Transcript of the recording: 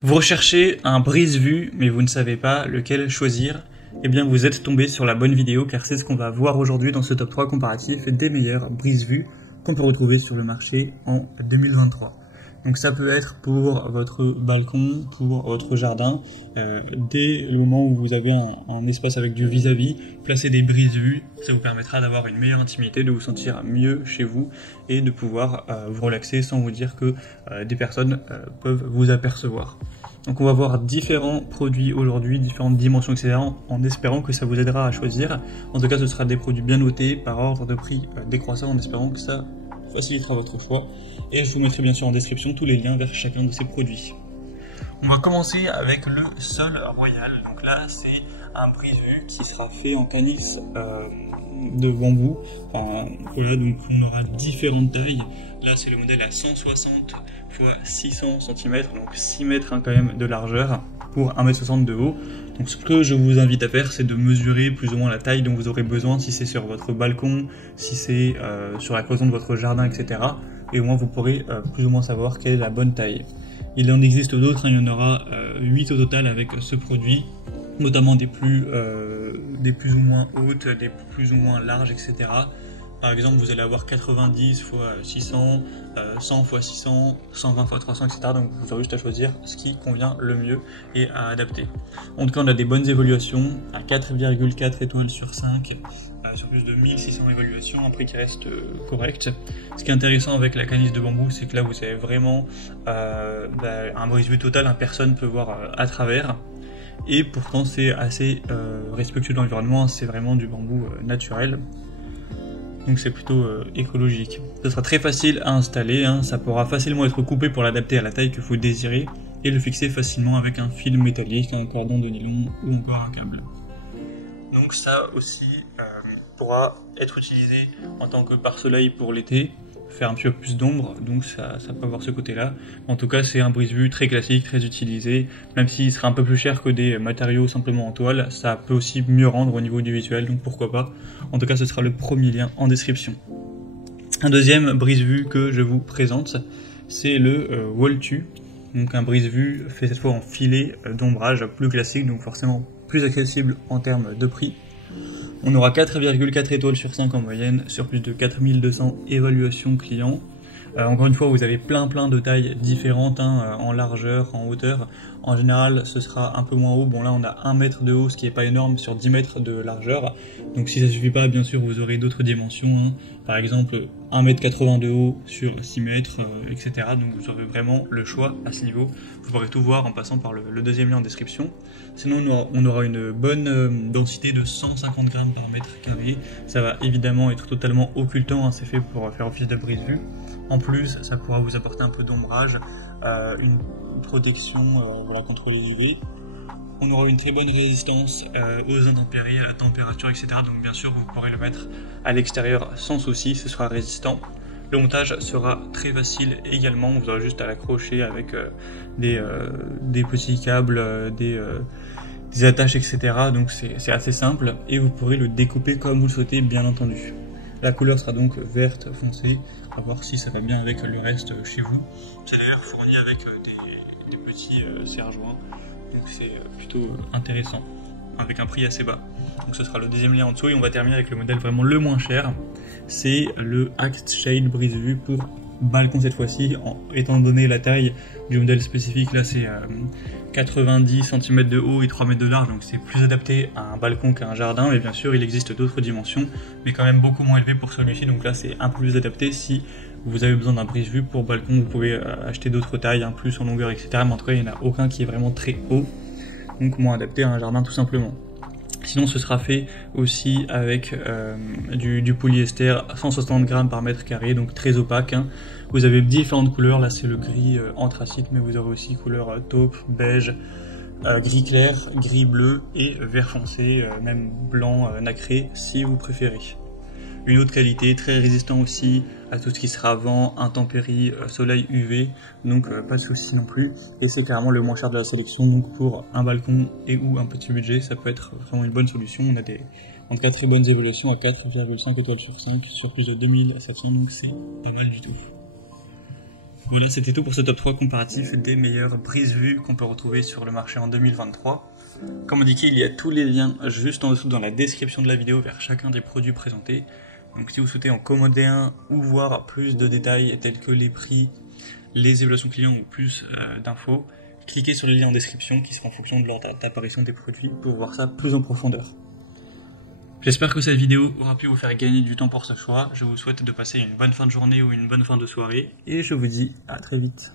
Vous recherchez un brise-vue, mais vous ne savez pas lequel choisir. Eh bien, vous êtes tombé sur la bonne vidéo, car c'est ce qu'on va voir aujourd'hui dans ce top 3 comparatif des meilleurs brise-vues qu'on peut retrouver sur le marché en 2023. Donc ça peut être pour votre balcon, pour votre jardin, dès le moment où vous avez un espace avec du vis-à-vis, placer des brise-vues, ça vous permettra d'avoir une meilleure intimité, de vous sentir mieux chez vous et de pouvoir vous relaxer sans vous dire que des personnes peuvent vous apercevoir. Donc on va voir différents produits aujourd'hui, différentes dimensions, etc. en espérant que ça vous aidera à choisir. En tout cas, ce sera des produits bien notés par ordre de prix décroissant, en espérant que ça facilitera votre choix. Et je vous mettrai bien sûr en description tous les liens vers chacun de ces produits. On va commencer avec le Sol Royal. Donc là, c'est un brise-vue qui sera fait en canix de bambou. Enfin, voilà, donc on aura différentes tailles. Là, c'est le modèle à 160 x 600 cm, donc 6 mètres quand même de largeur pour 1m60 de haut. Donc ce que je vous invite à faire, c'est de mesurer plus ou moins la taille dont vous aurez besoin, si c'est sur votre balcon, si c'est sur la cloison de votre jardin, etc. Et au moins vous pourrez plus ou moins savoir quelle est la bonne taille. Il en existe d'autres, hein, il y en aura 8 au total avec ce produit, notamment des plus ou moins hautes, des plus ou moins larges, etc. Par exemple, vous allez avoir 90 x 600, 100 x 600, 120 x 300, etc. Donc vous aurez juste à choisir ce qui convient le mieux et à adapter. En tout cas, on a des bonnes évaluations à 4,4 étoiles sur 5, sur plus de 1600 évaluations, un prix qui reste correct. Ce qui est intéressant avec la canisse de bambou, c'est que là vous avez vraiment un brise-vue total, personne ne peut voir à travers. Et pourtant c'est assez respectueux de l'environnement, c'est vraiment du bambou naturel. Donc c'est plutôt écologique. Ce sera très facile à installer, hein, ça pourra facilement être coupé pour l'adapter à la taille que vous désirez et le fixer facilement avec un fil métallique, un cordon de nylon ou encore un câble. Donc ça aussi pourra être utilisé en tant que pare-soleil pour l'été, faire un petit peu plus d'ombre, donc ça peut avoir ce côté-là. En tout cas, c'est un brise-vue très classique, très utilisé, même s'il sera un peu plus cher que des matériaux simplement en toile, ça peut aussi mieux rendre au niveau du visuel, donc pourquoi pas. En tout cas, ce sera le premier lien en description. Un deuxième brise-vue que je vous présente, c'est le Wall-Tu, donc un brise-vue fait cette fois en filet d'ombrage plus classique, donc forcément plus accessible en termes de prix. On aura 4,4 étoiles sur 5 en moyenne, sur plus de 4200 évaluations clients. Encore une fois, vous avez plein de tailles différentes, hein, en largeur, en hauteur. En général, ce sera un peu moins haut. Bon, là, on a 1 mètre de haut, ce qui n'est pas énorme, sur 10 mètres de largeur. Donc si ça suffit pas, bien sûr, vous aurez d'autres dimensions, hein. Par exemple, 1,80 m de haut sur 6 mètres, etc. Donc vous aurez vraiment le choix à ce niveau. Vous pourrez tout voir en passant par le deuxième lien en description. Sinon, on aura une bonne densité de 150 grammes par mètre carré. Ça va évidemment être totalement occultant, hein, c'est fait pour faire office de brise-vue. En plus, ça pourra vous apporter un peu d'ombrage, une protection contre les UV. On aura une très bonne résistance aux intempéries, à la température, etc. Donc bien sûr, vous pourrez le mettre à l'extérieur sans souci, ce sera résistant. Le montage sera très facile également, vous aurez juste à l'accrocher avec des petits câbles, des attaches, etc. Donc c'est assez simple et vous pourrez le découper comme vous le souhaitez, bien entendu. La couleur sera donc verte foncée, à voir si ça va bien avec le reste chez vous. C'est d'ailleurs fourni avec des petits serre-joints, donc c'est plutôt intéressant, avec un prix assez bas. Donc ce sera le deuxième lien en dessous et on va terminer avec le modèle vraiment le moins cher. C'est le Axe Shade brise-vue pour balcon cette fois-ci, étant donné la taille du modèle spécifique. Là c'est 90 cm de haut et 3 mètres de large, donc c'est plus adapté à un balcon qu'à un jardin, mais bien sûr il existe d'autres dimensions, mais quand même beaucoup moins élevé pour celui-ci, donc là c'est un peu plus adapté. Si vous avez besoin d'un brise-vue pour balcon, vous pouvez acheter d'autres tailles, un plus en longueur, etc. Mais en tout cas il n'y en a aucun qui est vraiment très haut, donc moins adapté à un jardin tout simplement. Sinon ce sera fait aussi avec du polyester 160 grammes par mètre carré, donc très opaque, hein. Vous avez différentes couleurs, là c'est le gris anthracite, mais vous aurez aussi couleur taupe, beige, gris clair, gris bleu et vert foncé, même blanc nacré si vous préférez. Une autre qualité, très résistant aussi à tout ce qui sera vent, intempéries, soleil UV, donc pas de soucis non plus. Et c'est carrément le moins cher de la sélection, donc pour un balcon et ou un petit budget, ça peut être vraiment une bonne solution. On a en tout cas très bonnes évaluations à 4,5 étoiles sur 5, sur plus de 2700, donc c'est pas mal du tout. Voilà, c'était tout pour ce top 3 comparatif des meilleures brises vues qu'on peut retrouver sur le marché en 2023. Comme indiqué, il y a tous les liens juste en dessous dans la description de la vidéo vers chacun des produits présentés. Donc si vous souhaitez en commander un ou voir plus de détails tels que les prix, les évaluations clients ou plus d'infos, cliquez sur les liens en description qui seront en fonction de l'ordre d'apparition des produits pour voir ça plus en profondeur. J'espère que cette vidéo aura pu vous faire gagner du temps pour ce choix. Je vous souhaite de passer une bonne fin de journée ou une bonne fin de soirée et je vous dis à très vite.